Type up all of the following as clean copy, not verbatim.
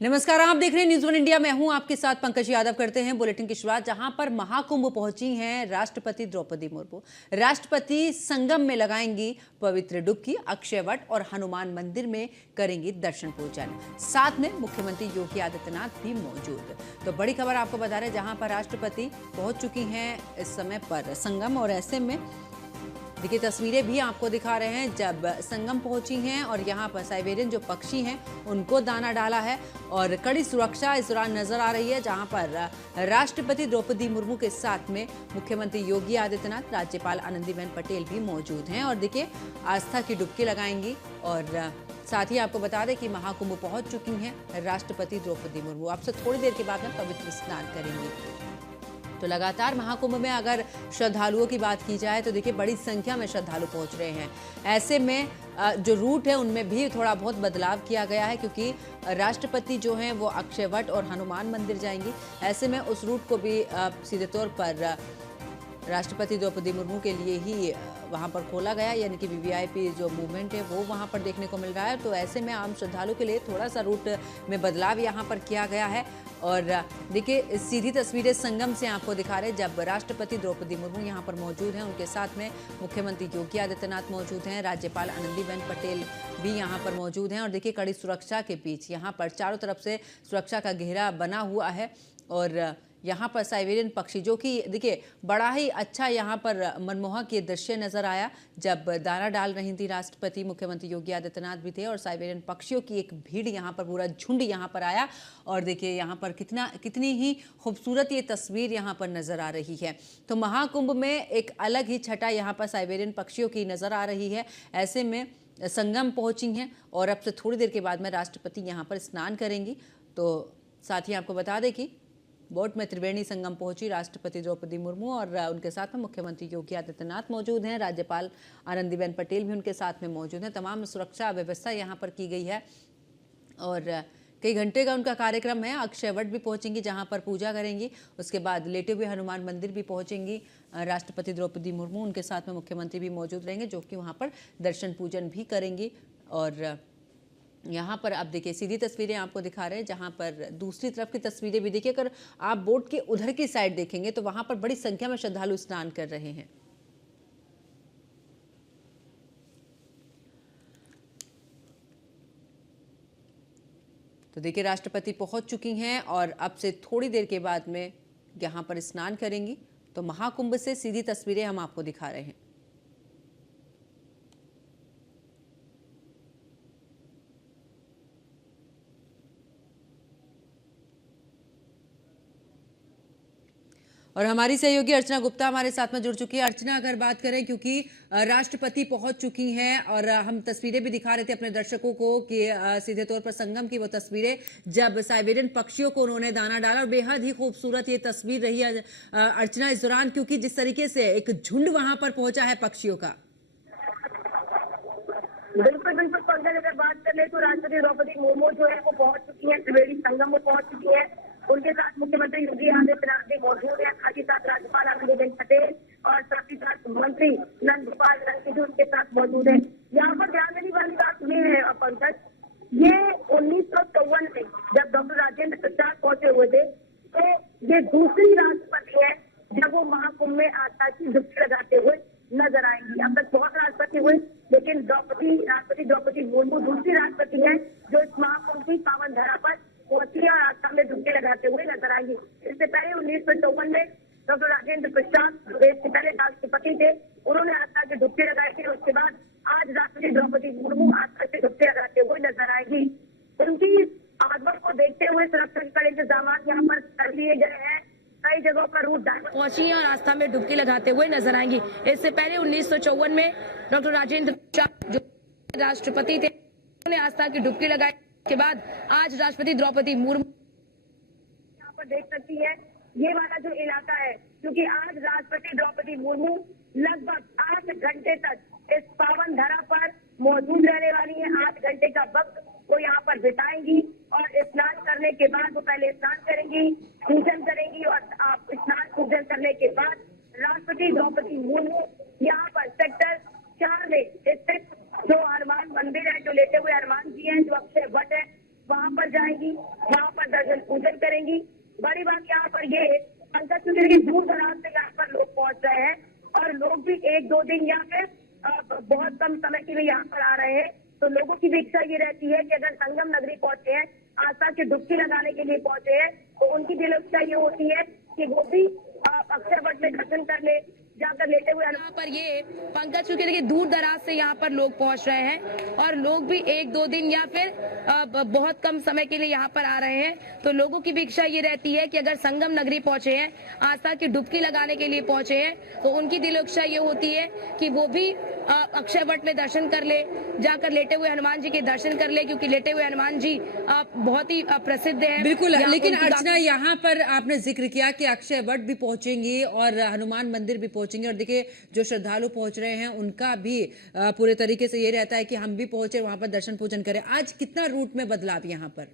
नमस्कार, आप देख रहे हैं न्यूज़ वन इंडिया। मैं हूं आपके साथ पंकज यादव। करते हैं बुलेटिन की शुरुआत जहां पर महाकुंभ पहुंची हैं राष्ट्रपति द्रौपदी मुर्मू। राष्ट्रपति संगम में लगाएंगी पवित्र डुबकी, अक्षय वट और हनुमान मंदिर में करेंगी दर्शन पूजन। साथ में मुख्यमंत्री योगी आदित्यनाथ भी मौजूद। तो बड़ी खबर आपको बता रहे हैं जहां पर राष्ट्रपति पहुंच चुकी हैं इस समय पर संगम, और ऐसे में देखिए तस्वीरें भी आपको दिखा रहे हैं जब संगम पहुंची हैं और यहाँ पर साइबेरियन जो पक्षी हैं उनको दाना डाला है और कड़ी सुरक्षा इस दौरान नजर आ रही है, जहां पर राष्ट्रपति द्रौपदी मुर्मू के साथ में मुख्यमंत्री योगी आदित्यनाथ, राज्यपाल आनंदीबेन पटेल भी मौजूद हैं और देखिए आस्था की डुबकी लगाएंगी। और साथ ही आपको बता दें कि महाकुंभ पहुंच चुकी हैं राष्ट्रपति द्रौपदी मुर्मू। आपसे थोड़ी देर के बाद में पवित्र स्नान करेंगी। तो लगातार महाकुंभ में अगर श्रद्धालुओं की बात की जाए तो देखिए बड़ी संख्या में श्रद्धालु पहुंच रहे हैं। ऐसे में जो रूट है उनमें भी थोड़ा बहुत बदलाव किया गया है, क्योंकि राष्ट्रपति जो हैं वो अक्षय वट और हनुमान मंदिर जाएंगी। ऐसे में उस रूट को भी सीधे तौर पर राष्ट्रपति द्रौपदी मुर्मू के लिए ही वहां पर खोला गया, यानी कि वीवीआईपी जो मूवमेंट है वो वहां पर देखने को मिल रहा है। तो ऐसे में आम श्रद्धालु के लिए थोड़ा सा रूट में बदलाव यहां पर किया गया है। और देखिए सीधी तस्वीरें संगम से आपको दिखा रहे हैं जब राष्ट्रपति द्रौपदी मुर्मू यहां पर मौजूद हैं, उनके साथ में मुख्यमंत्री योगी आदित्यनाथ मौजूद हैं, राज्यपाल आनंदीबेन पटेल भी यहां पर मौजूद हैं। और देखिए कड़ी सुरक्षा के बीच यहां पर चारों तरफ से सुरक्षा का घेरा बना हुआ है और यहाँ पर साइबेरियन पक्षी जो कि देखिए बड़ा ही अच्छा यहाँ पर मनमोहक ये दृश्य नजर आया जब दाना डाल रही थी राष्ट्रपति, मुख्यमंत्री योगी आदित्यनाथ भी थे और साइबेरियन पक्षियों की एक भीड़ यहाँ पर, पूरा झुंड यहाँ पर आया। और देखिए यहाँ पर कितनी ही खूबसूरत ये तस्वीर यहाँ पर नजर आ रही है। तो महाकुंभ में एक अलग ही छटा यहाँ पर साइबेरियन पक्षियों की नजर आ रही है। ऐसे में संगम पहुंची हैं और अब से थोड़ी देर के बाद में राष्ट्रपति यहाँ पर स्नान करेंगी। तो साथ ही आपको बता दें कि बोट में त्रिवेणी संगम पहुंची राष्ट्रपति द्रौपदी मुर्मू और उनके साथ में मुख्यमंत्री योगी आदित्यनाथ मौजूद हैं, राज्यपाल आनंदीबेन पटेल भी उनके साथ में मौजूद हैं। तमाम सुरक्षा व्यवस्था यहां पर की गई है और कई घंटे का उनका कार्यक्रम है। अक्षय वट भी पहुंचेंगी जहां पर पूजा करेंगी, उसके बाद लेटे हुए हनुमान मंदिर भी पहुंचेंगी राष्ट्रपति द्रौपदी मुर्मू, उनके साथ में मुख्यमंत्री भी मौजूद रहेंगे जो कि वहां पर दर्शन पूजन भी करेंगी। और यहाँ पर आप देखिए सीधी तस्वीरें आपको दिखा रहे हैं जहाँ पर दूसरी तरफ की तस्वीरें भी देखिए। अगर आप बोट के उधर की साइड देखेंगे तो वहां पर बड़ी संख्या में श्रद्धालु स्नान कर रहे हैं। तो देखिए राष्ट्रपति पहुंच चुकी हैं और अब से थोड़ी देर के बाद में यहाँ पर स्नान करेंगी। तो महाकुंभ से सीधी तस्वीरें हम आपको दिखा रहे हैं। और हमारी सहयोगी अर्चना गुप्ता हमारे साथ में जुड़ चुकी है। अर्चना, अगर बात करें क्योंकि राष्ट्रपति पहुंच चुकी हैं और हम तस्वीरें भी दिखा रहे थे अपने दर्शकों को कि सीधे तौर पर संगम की वो तस्वीरें जब साइबेरियन पक्षियों को उन्होंने दाना डाला और बेहद ही खूबसूरत ये तस्वीर रही है अर्चना इस दौरान, क्योंकि जिस तरीके से एक झुंड वहां पर पहुंचा है पक्षियों का। बिल्कुल बिल्कुल पंकज, अगर बात कर ले तो राष्ट्रपति द्रौपदी मुर्मू जो है वो पहुंच चुकी है, त्रिवेणी संगम में पहुंच चुकी है। उनके साथ मुख्यमंत्री योगी आदित्यनाथ भी मौजूद है, साथ ही साथ राज्यपाल आनंदीबेन पटेल और साथ ही साथ मंत्री नंदगोपाल नंदी भी उनके साथ मौजूद है। यहाँ पर ध्यान देने वाली बात ये है पंकज, ये 1954 में जब डॉक्टर राजेंद्र प्रसाद पहुंचे हुए थे तो ये दूसरी राष्ट्रपति है जब वो महाकुंभ में आस्था की डुबकी लगाते हुए नजर आएंगी। अब तक बहुत राष्ट्रपति हुए लेकिन राष्ट्रपति द्रौपदी मुर्मू दूसरी राष्ट्रपति है जो इस महाकुंभ की पावन धरा पर पहुंची और आस्था में डुबकी लगाते हुए नजर आएंगी। इससे पहले 1954 में डॉक्टर राजेंद्र प्रसाद देश के पहले राष्ट्रपति थे, उन्होंने आस्था की डुबकी लगाई थी। उसके बाद आज राष्ट्रपति द्रौपदी मुर्मू आस्था की डुबकी लगाते हुए नजर आएगी। उनकी आगमन को देखते हुए सुरक्षा के कड़े इंतजाम यहाँ पर कर लिए गए हैं। कई जगहों पर रूट पहुंची है और आस्था में डुबकी लगाते हुए नजर आएंगी। इससे पहले 1954 में डॉक्टर राजेंद्र प्रसाद जो राष्ट्रपति थे उन्होंने आस्था की डुबकी लगाई के बाद आज राष्ट्रपति द्रौपदी मुर्मू यहाँ पर देख सकती है ये वाला जो इलाका है, क्योंकि आज राष्ट्रपति द्रौपदी मुर्मू लगभग 8 घंटे तक इस पावन धरा पर मौजूद रहने वाली है। 8 घंटे का वक्त वो यहाँ पर बिताएंगी और स्नान करने के बाद वो पहले स्नान करेंगी, पूजन करेंगी और स्नान पूजन करने के बाद राष्ट्रपति द्रौपदी मुर्मू यहाँ पर सेक्टर 4 में स्थित जो हनुमान मंदिर है, जो लेटे हुए हनुमान जी हैं, जो अक्षय वट है, वहां पर जाएंगी। आस्था की डुबकी लगाने के लिए पहुंचे हैं, तो उनकी दिल इच्छा ये होती है कि वो भी अक्षय वट में दर्शन कर ले, जाकर लेटे हुए यहाँ पर ये पंकज, चूंकि देखिए दूर दराज से यहाँ पर लोग पहुंच रहे हैं और लोग भी 1-2 दिन या फिर बहुत कम समय के लिए यहाँ पर आ रहे हैं, तो लोगों की भी इच्छा ये रहती है कि अगर संगम नगरी पहुंचे हैं, आस्था की डुबकी लगाने के लिए पहुंचे हैं, तो उनकी दिल इच्छा ये होती है कि वो भी अक्षय वट में दर्शन कर ले, जाकर लेटे हुए हनुमान जी के दर्शन कर ले, क्योंकि लेटे हुए हनुमान जी बहुत ही प्रसिद्ध है। बिल्कुल, लेकिन अर्चना यहाँ पर आपने जिक्र किया कि अक्षय वट भी पहुंचेंगी और हनुमान मंदिर भी पहुंचेंगे, और देखिए जो श्रद्धालु पहुंच रहे हैं उनका भी पूरे तरीके से ये रहता है कि हम भी पहुंचे, वहां पर दर्शन पूजन करें। आज कितना रूट में बदलाव यहाँ पर?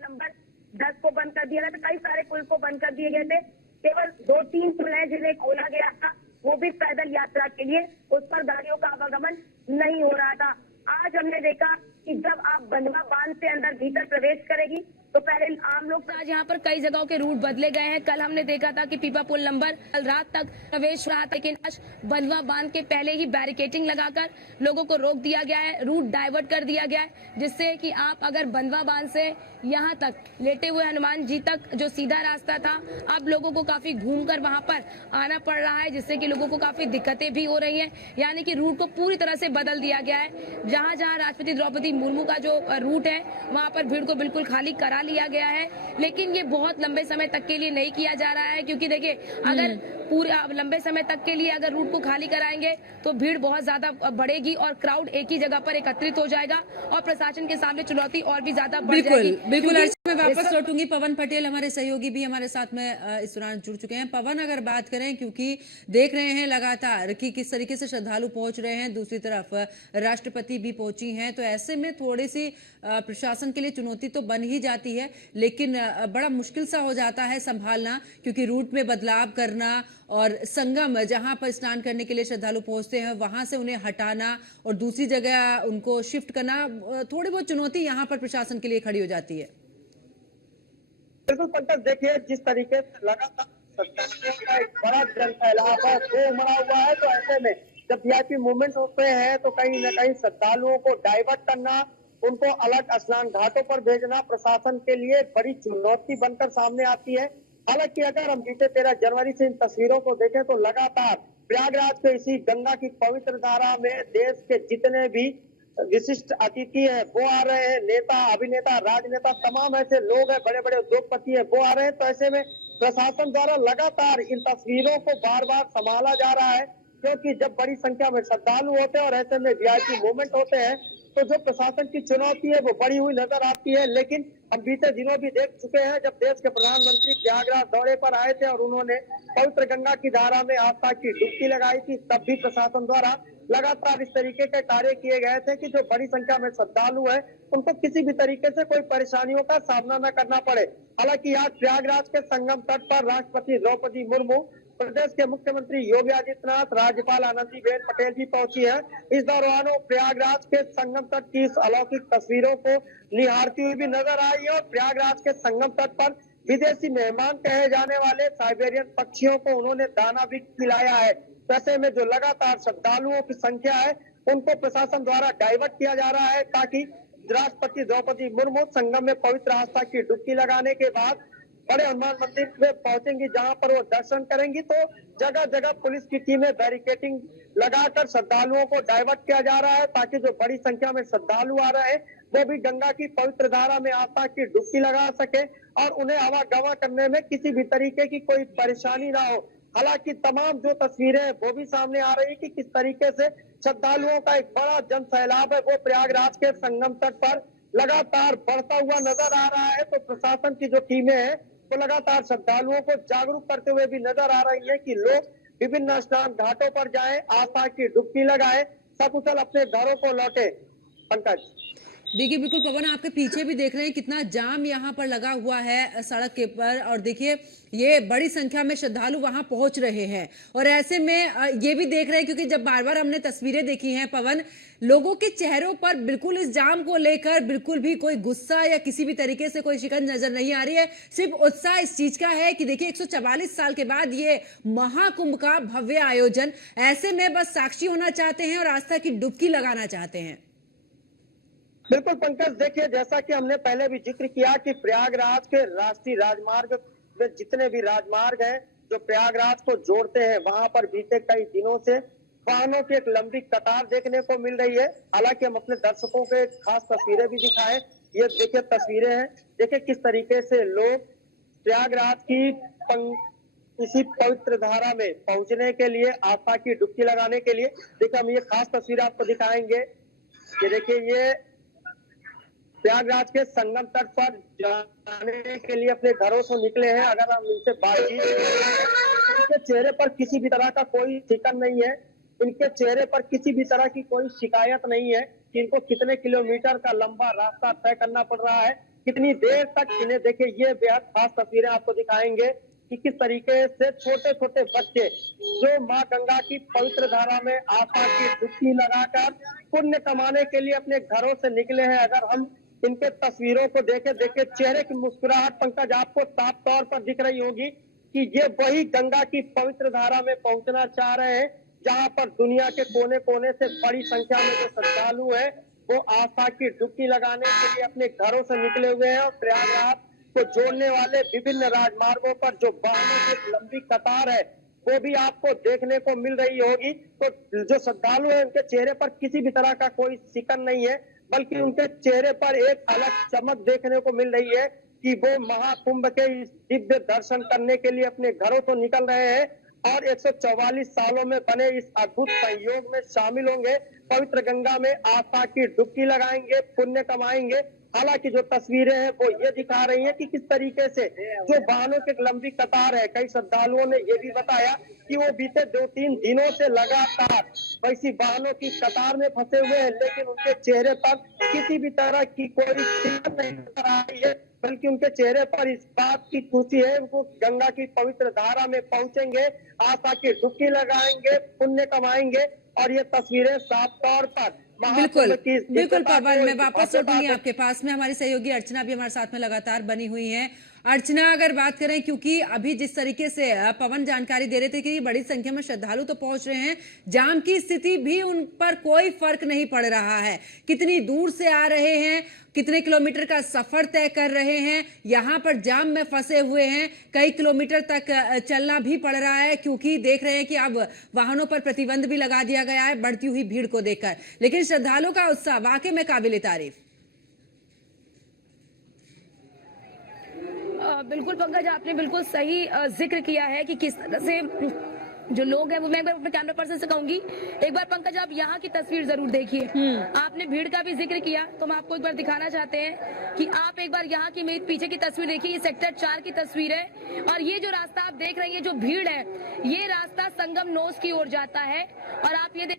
नंबर 10 को बंद कर दिया गया था, कई सारे पुल को बंद कर दिए गए थे, केवल 2-3 पुल है जिन्हें खोला गया था, वो भी पैदल यात्रा के लिए, उस पर गाड़ियों का आवागमन नहीं हो रहा था। आज हमने देखा कि जब आप बंधवा बांध से अंदर भीतर प्रवेश करेगी तो पहले आम लोग, आज यहाँ पर कई जगहों के रूट बदले गए हैं। कल हमने देखा था कि पीपा पुल नंबर कल रात तक प्रवेश रहा था, लेकिन आज बंधवा बांध के पहले ही बैरिकेटिंग लगाकर लोगों को रोक दिया गया है, रूट डाइवर्ट कर दिया गया है, जिससे कि आप अगर बंधवा बांध से यहाँ तक लेटे हुए हनुमान जी तक जो सीधा रास्ता था, अब लोगों को काफी घूमकर वहां पर आना पड़ रहा है, जिससे कि लोगों को काफी दिक्कतें भी हो रही हैं। यानी कि रूट को पूरी तरह से बदल दिया गया है। जहां जहां राष्ट्रपति द्रौपदी मुर्मू का जो रूट है, वहां पर भीड़ को बिल्कुल खाली करा लिया गया है, लेकिन ये बहुत लंबे समय तक के लिए नहीं किया जा रहा है, क्योंकि देखिए अगर पूरे लंबे समय तक के लिए अगर रूट को खाली कराएंगे तो भीड़ बहुत ज्यादा बढ़ेगी और क्राउड एक ही जगह पर एकत्रित हो जाएगा और प्रशासन के सामने चुनौती और भी ज्यादा बढ़ जाएगी। बिल्कुल अर्चना, मैं वापस लौटूंगी। पवन पटेल हमारे सहयोगी भी हमारे साथ में इस दौरान जुड़ चुके हैं। पवन, अगर बात करें, क्योंकि देख रहे हैं लगातार कि किस तरीके से श्रद्धालु पहुंच रहे हैं, दूसरी तरफ राष्ट्रपति भी पहुंची हैं, तो ऐसे में थोड़ी सी प्रशासन के लिए चुनौती तो बन ही जाती है, लेकिन बड़ा मुश्किल सा हो जाता है संभालना, क्योंकि रूट में बदलाव करना और संगम जहां पर स्नान करने के लिए श्रद्धालु पहुंचते हैं वहां से उन्हें हटाना और दूसरी जगह उनको शिफ्ट करना, थोड़ी बहुत चुनौती यहां पर प्रशासन के लिए खड़ी हो जाती है। बिल्कुल पंकज, देखिए जिस तरीके से लगातार श्रद्धालुओं का एक बड़ा जन फैलाव है वो उमड़ा हुआ है, तो ऐसे में जब वीआईपी मूवमेंट होते हैं तो कहीं न कहीं श्रद्धालुओं को डाइवर्ट करना, उनको अलग स्नान घाटों पर भेजना प्रशासन के लिए बड़ी चुनौती बनकर सामने आती है। हालांकि अगर हम बीते 13 जनवरी से इन तस्वीरों को देखें तो लगातार प्रयागराज के इसी गंगा की पवित्र धारा में देश के जितने भी विशिष्ट अतिथि है वो आ रहे हैं, नेता, अभिनेता, राजनेता, तमाम ऐसे लोग हैं, बड़े बड़े उद्योगपति है वो आ रहे हैं। तो ऐसे में प्रशासन द्वारा लगातार इन तस्वीरों को बार बार संभाला जा रहा है, क्योंकि जब बड़ी संख्या में श्रद्धालु होते हैं और ऐसे में वीआईपी मूवमेंट होते हैं तो जो प्रशासन की चुनौती है वो बड़ी हुई नजर आती है। लेकिन हम बीते दिनों भी देख चुके हैं, जब देश के प्रधानमंत्री प्रयागराज दौरे पर आए थे और उन्होंने पवित्र गंगा की धारा में आस्था की डुबकी लगाई थी, तब भी प्रशासन द्वारा लगातार इस तरीके के कार्य किए गए थे कि जो बड़ी संख्या में श्रद्धालु है उनको किसी भी तरीके से कोई परेशानियों का सामना न करना पड़े। हालांकि आज प्रयागराज के संगम तट पर राष्ट्रपति द्रौपदी मुर्मू, प्रदेश के मुख्यमंत्री योगी आदित्यनाथ, राज्यपाल आनंदीबेन पटेल भी पहुंची है। इस दौरान वो प्रयागराज के संगम तट की इस अलौकिक तस्वीरों को निहारती हुई भी नजर आई है और प्रयागराज के संगम तट पर विदेशी मेहमान कहे जाने वाले साइबेरियन पक्षियों को उन्होंने दाना भी खिलाया है। ऐसे में जो लगातार श्रद्धालुओं की संख्या है उनको प्रशासन द्वारा डाइवर्ट किया जा रहा है, ताकि राष्ट्रपति द्रौपदी मुर्मू संगम में पवित्र आस्था की डुबकी लगाने के बाद बड़े हनुमान मंदिर में पहुंचेंगी, जहां पर वो दर्शन करेंगी। तो जगह जगह पुलिस की टीमें बैरिकेटिंग लगाकर श्रद्धालुओं को डाइवर्ट किया जा रहा है, ताकि जो बड़ी संख्या में श्रद्धालु आ रहे हैं वो भी गंगा की पवित्र धारा में आस्था की डुबकी लगा सके और उन्हें आवागमन करने में किसी भी तरीके की कोई परेशानी ना हो। हालांकि तमाम जो तस्वीरें वो भी सामने आ रही कि किस तरीके से श्रद्धालुओं का एक बड़ा जन सैलाब है वो प्रयागराज के संगम तट पर लगातार बढ़ता हुआ नजर आ रहा है। तो प्रशासन की जो टीमें हैं वो लगातार श्रद्धालुओं को जागरूक करते हुए भी नजर आ रही है कि लोग विभिन्न स्नान घाटों पर जाएं, आस्था की डुबकी लगाएं, सकुशल अपने घरों को लौटे। पंकज, देखिए बिल्कुल पवन, आपके पीछे भी देख रहे हैं कितना जाम यहाँ पर लगा हुआ है सड़क के पर, और देखिए ये बड़ी संख्या में श्रद्धालु वहां पहुंच रहे हैं। और ऐसे में ये भी देख रहे हैं, क्योंकि जब बार बार हमने तस्वीरें देखी हैं पवन, लोगों के चेहरों पर बिल्कुल इस जाम को लेकर बिल्कुल भी कोई गुस्सा या किसी भी तरीके से कोई शिकन नजर नहीं आ रही है। सिर्फ उत्साह इस चीज का है कि देखिए 144 साल के बाद ये महाकुंभ का भव्य आयोजन, ऐसे में बस साक्षी होना चाहते हैं और आस्था की डुबकी लगाना चाहते हैं। बिल्कुल पंकज, देखिए जैसा कि हमने पहले भी जिक्र किया कि प्रयागराज के राष्ट्रीय राजमार्ग में जितने भी राजमार्ग हैं जो प्रयागराज को जोड़ते हैं, वहां पर बीते कई दिनों से वाहनों की एक लंबी कतार देखने को मिल रही है। हालांकि हम अपने दर्शकों को एक खास तस्वीरें भी दिखाएं। ये देखिए तस्वीरें हैं, देखिए किस तरीके से लोग प्रयागराज की इसी पवित्र धारा में पहुंचने के लिए, आस्था की डुबकी लगाने के लिए, देखिए हम ये खास तस्वीर आपको दिखाएंगे। ये देखिए ये प्रयागराज के संगम तट पर जाने के लिए अपने घरों से निकले हैं। अगर हम इनसे बातचीत करें, इनके चेहरे पर किसी भी तरह का कोई शिकन नहीं है, इनके चेहरे पर किसी भी तरह की कोई शिकायत नहीं है कि इनको कितने किलोमीटर का लंबा रास्ता तय करना पड़ रहा है, कितनी देर तक इन्हें। देखिए ये बेहद खास तस्वीरें आपको दिखाएंगे कि किस तरीके से छोटे छोटे बच्चे जो माँ गंगा की पवित्र धारा में आस्था की डुबकी लगाकर पुण्य कमाने के लिए अपने घरों से निकले हैं। अगर हम इनके तस्वीरों को देखे चेहरे की मुस्कुराहट पंकज आपको साफ तौर पर दिख रही होगी कि ये वही गंगा की पवित्र धारा में पहुंचना चाह रहे हैं जहां पर दुनिया के कोने कोने से बड़ी संख्या में जो श्रद्धालु हैं वो आस्था की डुबकी लगाने के लिए अपने घरों से निकले हुए हैं। और प्रयागराज को जोड़ने वाले विभिन्न राजमार्गों पर जो वाहनों की लंबी कतार है वो भी आपको देखने को मिल रही होगी। तो जो श्रद्धालु है उनके चेहरे पर किसी भी तरह का कोई शिकन नहीं है, बल्कि उनके चेहरे पर एक अलग चमक देखने को मिल रही है कि वो महाकुंभ के इस दिव्य दर्शन करने के लिए अपने घरों से निकल रहे हैं और 144 सालों में बने इस अद्भुत संयोग में शामिल होंगे, पवित्र गंगा में आस्था की डुबकी लगाएंगे, पुण्य कमाएंगे। हालांकि जो तस्वीरें हैं वो ये दिखा रही हैं कि किस तरीके से जो वाहनों की लंबी कतार है, कई श्रद्धालुओं ने ये भी बताया कि वो बीते 2-3 दिनों से लगातार वैसी वाहनों की कतार में फंसे हुए हैं, लेकिन उनके चेहरे पर किसी भी तरह की कोई शिकन नहीं नजर आ रही है, बल्कि उनके चेहरे पर इस बात की खुशी है वो गंगा की पवित्र धारा में पहुंचेंगे, आस्था की डुबकी लगाएंगे, पुण्य कमाएंगे। और ये तस्वीरें साफ तौर पर बिल्कुल बिल्कुल पवन, मैं वापस लौटूंगी आपके पास में। हमारी सहयोगी अर्चना भी हमारे साथ में लगातार बनी हुई है। अर्चना, अगर बात करें, क्योंकि अभी जिस तरीके से पवन जानकारी दे रहे थे कि बड़ी संख्या में श्रद्धालु तो पहुंच रहे हैं, जाम की स्थिति भी उन पर कोई फर्क नहीं पड़ रहा है। कितनी दूर से आ रहे हैं, कितने किलोमीटर का सफर तय कर रहे हैं, यहाँ पर जाम में फंसे हुए हैं, कई किलोमीटर तक चलना भी पड़ रहा है, क्योंकि देख रहे हैं कि अब वाहनों पर प्रतिबंध भी लगा दिया गया है बढ़ती हुई भीड़ को देखकर। लेकिन श्रद्धालुओं का उत्साह वाकई में काबिले तारीफ। बिल्कुल पंकज, आपने बिल्कुल सही जिक्र किया है कि किस तरह से जो लोग हैं वो, मैं एक बार अपने कैमरा पर्सन से कहूंगी, एक बार पंकज आप यहाँ की तस्वीर जरूर देखिए। आपने भीड़ का भी जिक्र किया तो हम आपको एक बार दिखाना चाहते हैं कि आप एक बार यहाँ की मेरे पीछे की तस्वीर देखिए। ये सेक्टर 4 की तस्वीर है और ये जो रास्ता आप देख रही है, जो भीड़ है, ये रास्ता संगम नोस की ओर जाता है। और आप ये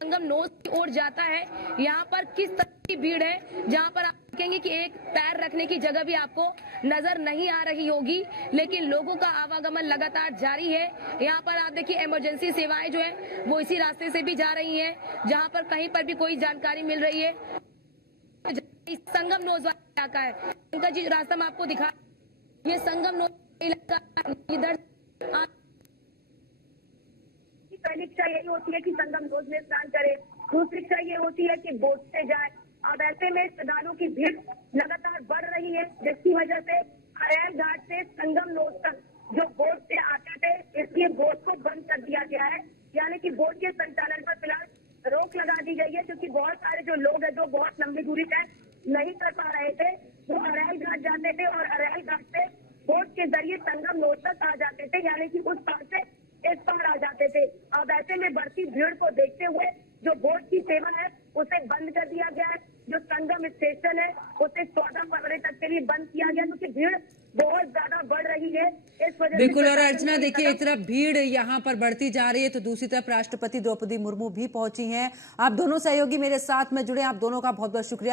संगम नोस की ओर जाता है, यहाँ पर किस तरह की भीड़ है, जहाँ पर आप देखेंगे कि एक पैर रखने की जगह भी आपको नजर नहीं आ रही होगी, लेकिन लोगों का आवागमन लगातार जारी है। यहाँ पर आप देखिए इमरजेंसी सेवाएं जो है वो इसी रास्ते से भी जा रही हैं, जहाँ पर कहीं पर भी कोई जानकारी मिल रही है। संगम नोज वाला इलाका है पंकज जी, रास्ता मैं आपको दिखा, ये संगम नोज इलाका, इधर पहली इच्छा यही होती है कि संगम नोज में स्नान करे, दूसरी इच्छा ये होती है कि बोट से जाए। अब ऐसे में श्रद्धालुओं की भीड़ लगातार बढ़ रही है, जिसकी वजह से अरैल घाट से संगम नोज तक जो बोट से आते थे, इसलिए बोट को बंद कर दिया गया है। यानी कि बोट के संचालन पर फिलहाल रोक लगा दी गई है, क्योंकि बहुत सारे जो लोग हैं जो बहुत लंबी दूरी तय नहीं कर पा रहे थे, वो अरैल घाट जाते थे और अरैल घाट से बोट के जरिए संगम नोज तक आ जाते थे, यानी कि उस पार से इस पार आ जाते थे। अब ऐसे में बढ़ती भीड़ को देखते हुए जो बोट की सेवा है उसे बंद कर दिया गया है। जो संगम स्टेशन है उसे 14 फरवरी तक के लिए बंद किया गया, क्योंकि भीड़ बहुत ज्यादा बढ़ रही है। इस वजह बिल्कुल। और अर्चना देखिए, एक तरफ भीड़ यहाँ पर बढ़ती जा रही है तो दूसरी तरफ राष्ट्रपति द्रौपदी मुर्मू भी पहुंची हैं। आप दोनों सहयोगी मेरे साथ में जुड़े, आप दोनों का बहुत बहुत शुक्रिया।